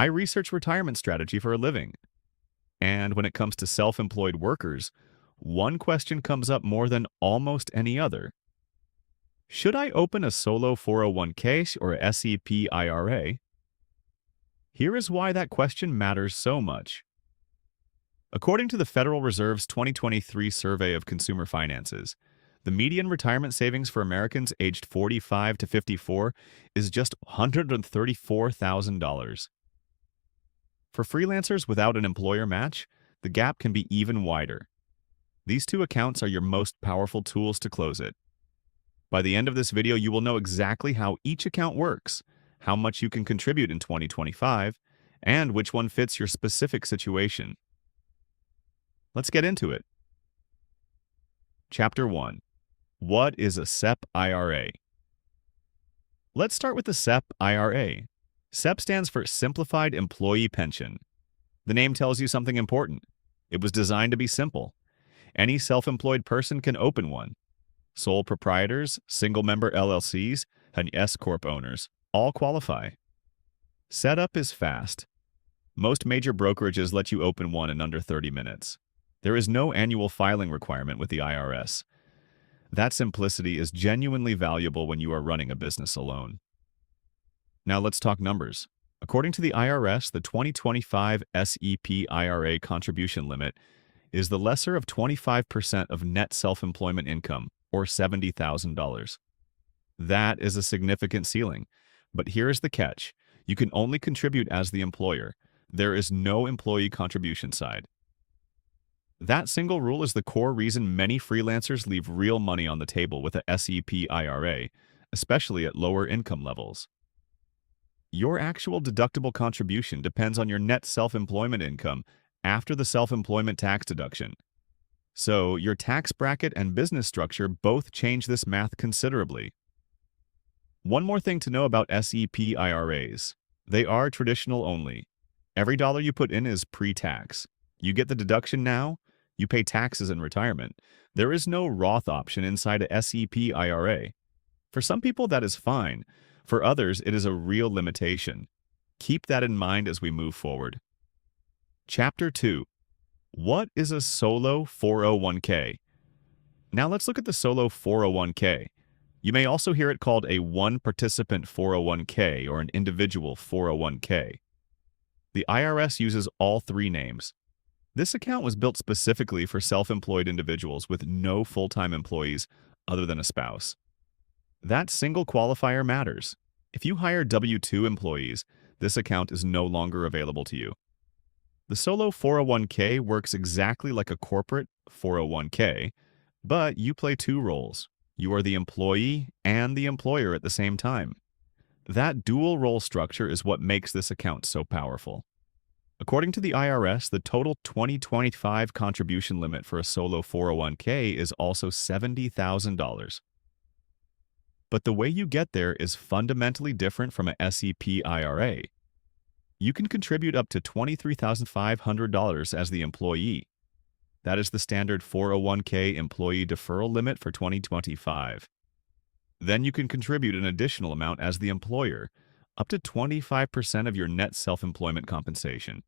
I research retirement strategy for a living. And when it comes to self-employed workers, one question comes up more than almost any other. Should I open a solo 401k or a SEP IRA? Here is why that question matters so much. According to the Federal Reserve's 2023 survey of consumer finances, the median retirement savings for Americans aged 45 to 54 is just $134,000. For freelancers without an employer match, the gap can be even wider. These two accounts are your most powerful tools to close it. By the end of this video, you will know exactly how each account works, how much you can contribute in 2025, and which one fits your specific situation. Let's get into it. Chapter 1. What is a SEP IRA? Let's start with the SEP IRA. SEP stands for Simplified Employee Pension. The name tells you something important. It was designed to be simple. Any self-employed person can open one. Sole proprietors, single-member LLCs, and S-Corp owners all qualify. Setup is fast. Most major brokerages let you open one in under 30 minutes. There is no annual filing requirement with the IRS. That simplicity is genuinely valuable when you are running a business alone. Now let's talk numbers. According to the IRS, the 2025 SEP IRA contribution limit is the lesser of 25% of net self-employment income, or $70,000. That is a significant ceiling. But here is the catch. You can only contribute as the employer. There is no employee contribution side. That single rule is the core reason many freelancers leave real money on the table with a SEP IRA, especially at lower income levels. Your actual deductible contribution depends on your net self-employment income after the self-employment tax deduction. So, your tax bracket and business structure both change this math considerably. One more thing to know about SEP IRAs. They are traditional only. Every dollar you put in is pre-tax. You get the deduction now, you pay taxes in retirement. There is no Roth option inside a SEP IRA. For some people, that is fine. For others, it is a real limitation. Keep that in mind as we move forward. Chapter 2. What is a solo 401k? Now let's look at the solo 401k. You may also hear it called a one-participant 401k or an individual 401k. The IRS uses all three names. This account was built specifically for self-employed individuals with no full-time employees other than a spouse. That single qualifier matters. If you hire W-2 employees, this account is no longer available to you. The solo 401k works exactly like a corporate 401k, but you play two roles. You are the employee and the employer at the same time. That dual role structure is what makes this account so powerful. According to the IRS, the total 2025 contribution limit for a solo 401k is also $70,000. But the way you get there is fundamentally different from a SEP IRA. You can contribute up to $23,500 as the employee. That is the standard 401k employee deferral limit for 2025. Then you can contribute an additional amount as the employer, up to 25% of your net self-employment compensation.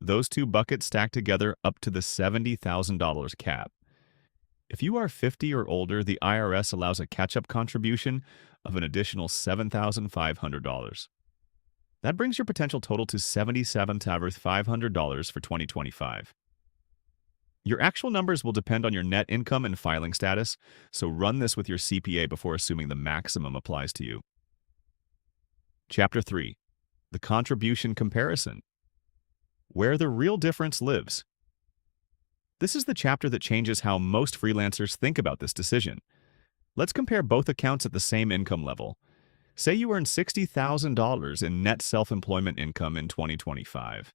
Those two buckets stack together up to the $70,000 cap. If you are 50 or older, the IRS allows a catch-up contribution of an additional $7,500. That brings your potential total to $77,500 for 2025. Your actual numbers will depend on your net income and filing status, so run this with your CPA before assuming the maximum applies to you. Chapter 3. The Contribution Comparison. Where the real difference lives. This is the chapter that changes how most freelancers think about this decision. Let's compare both accounts at the same income level. Say you earn $60,000 in net self-employment income in 2025.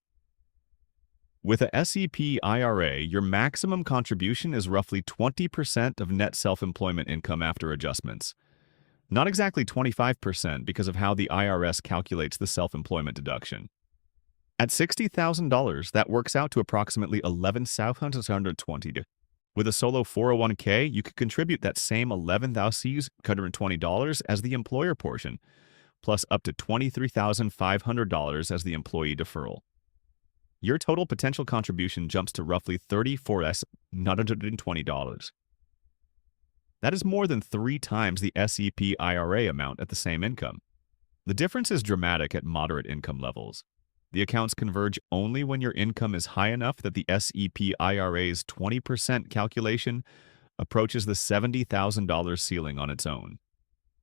With a SEP IRA, your maximum contribution is roughly 20% of net self-employment income after adjustments. Not exactly 25% because of how the IRS calculates the self-employment deduction. At $60,000, that works out to approximately $11,720. With a solo 401k, you could contribute that same $11,720 as the employer portion, plus up to $23,500 as the employee deferral. Your total potential contribution jumps to roughly $34,920. That is more than 3 times the SEP IRA amount at the same income. The difference is dramatic at moderate income levels. The accounts converge only when your income is high enough that the SEP IRA's 20% calculation approaches the $70,000 ceiling on its own.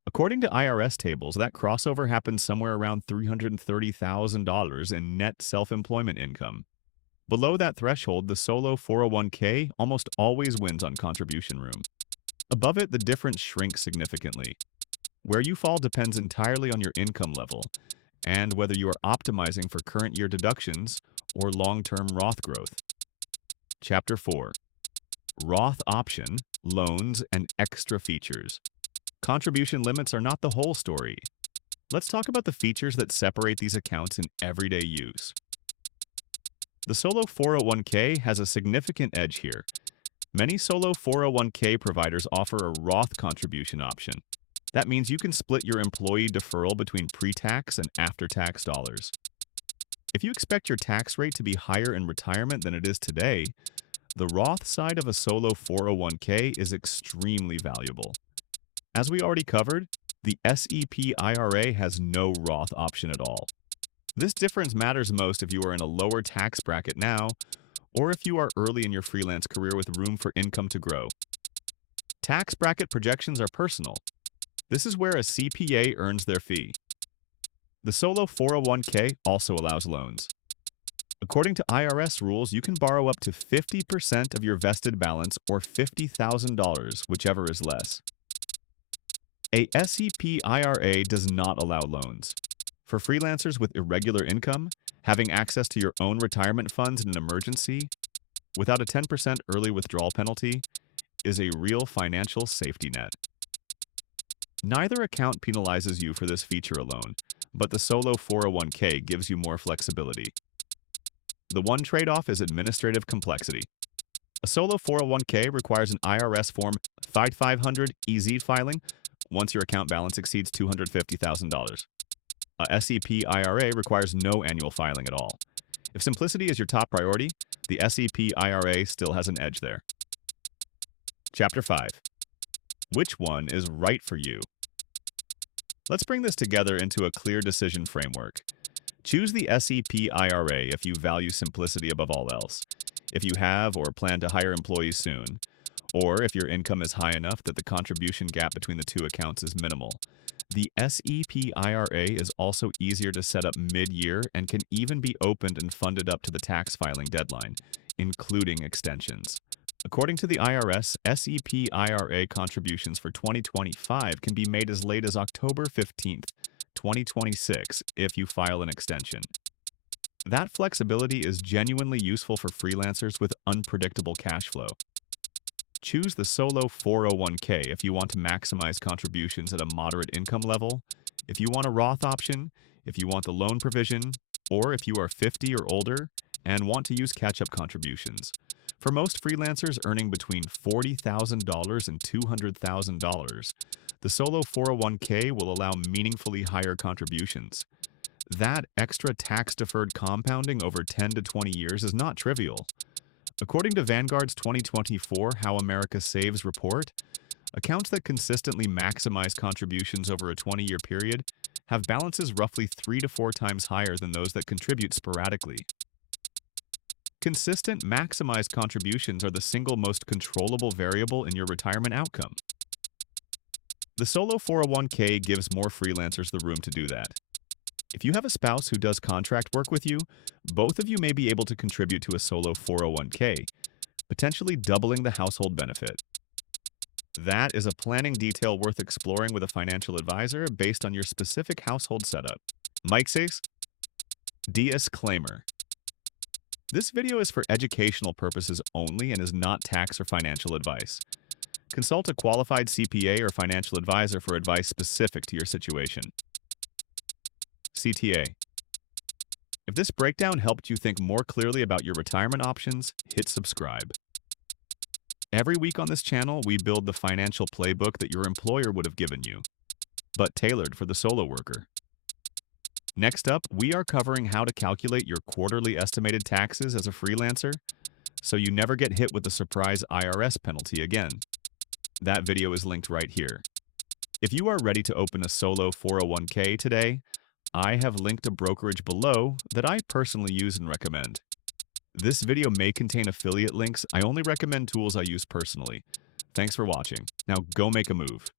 According to IRS tables, that crossover happens somewhere around $330,000 in net self-employment income. Below that threshold, the solo 401k almost always wins on contribution room. Above it, the difference shrinks significantly. Where you fall depends entirely on your income level and whether you are optimizing for current year deductions or long-term Roth growth. Chapter 4. Roth option, loans, and extra features. Contribution limits are not the whole story. Let's talk about the features that separate these accounts in everyday use. The solo 401k has a significant edge here. Many solo 401k providers offer a Roth contribution option. That means you can split your employee deferral between pre-tax and after-tax dollars. If you expect your tax rate to be higher in retirement than it is today, the Roth side of a solo 401k is extremely valuable. As we already covered, the SEP IRA has no Roth option at all. This difference matters most if you are in a lower tax bracket now, or if you are early in your freelance career with room for income to grow. Tax bracket projections are personal. This is where a CPA earns their fee. The solo 401k also allows loans. According to IRS rules, you can borrow up to 50% of your vested balance or $50,000, whichever is less. A SEP IRA does not allow loans. For freelancers with irregular income, having access to your own retirement funds in an emergency, without a 10% early withdrawal penalty, is a real financial safety net. Neither account penalizes you for this feature alone, but the solo 401k gives you more flexibility. The one trade-off is administrative complexity. A solo 401k requires an IRS Form 5500 EZ filing once your account balance exceeds $250,000. A SEP IRA requires no annual filing at all. If simplicity is your top priority, the SEP IRA still has an edge there. Chapter 5. Which one is right for you? Let's bring this together into a clear decision framework. Choose the SEP IRA if you value simplicity above all else, if you have or plan to hire employees soon, or if your income is high enough that the contribution gap between the two accounts is minimal. The SEP IRA is also easier to set up mid-year and can even be opened and funded up to the tax filing deadline, including extensions. According to the IRS, SEP IRA contributions for 2025 can be made as late as October 15th, 2026 if you file an extension. That flexibility is genuinely useful for freelancers with unpredictable cash flow. Choose the solo 401k if you want to maximize contributions at a moderate income level, if you want a Roth option, if you want the loan provision, or if you are 50 or older and want to use catch-up contributions. For most freelancers earning between $40,000 and $200,000, the solo 401k will allow meaningfully higher contributions. That extra tax-deferred compounding over 10 to 20 years is not trivial. According to Vanguard's 2024 How America Saves report, accounts that consistently maximize contributions over a 20-year period have balances roughly 3 to 4 times higher than those that contribute sporadically. Consistent maximized contributions are the single most controllable variable in your retirement outcome. The solo 401k gives more freelancers the room to do that. If you have a spouse who does contract work with you, both of you may be able to contribute to a solo 401k, potentially doubling the household benefit. That is a planning detail worth exploring with a financial advisor based on your specific household setup. Mike says, disclaimer. This video is for educational purposes only and is not tax or financial advice. Consult a qualified CPA or financial advisor for advice specific to your situation. CTA. If this breakdown helped you think more clearly about your retirement options, hit subscribe. Every week on this channel, we build the financial playbook that your employer would have given you, but tailored for the solo worker. Next up, we are covering how to calculate your quarterly estimated taxes as a freelancer so you never get hit with the surprise IRS penalty again. That video is linked right here. If you are ready to open a solo 401k today, I have linked a brokerage below that I personally use and recommend. This video may contain affiliate links. I only recommend tools I use personally. Thanks for watching. Now go make a move.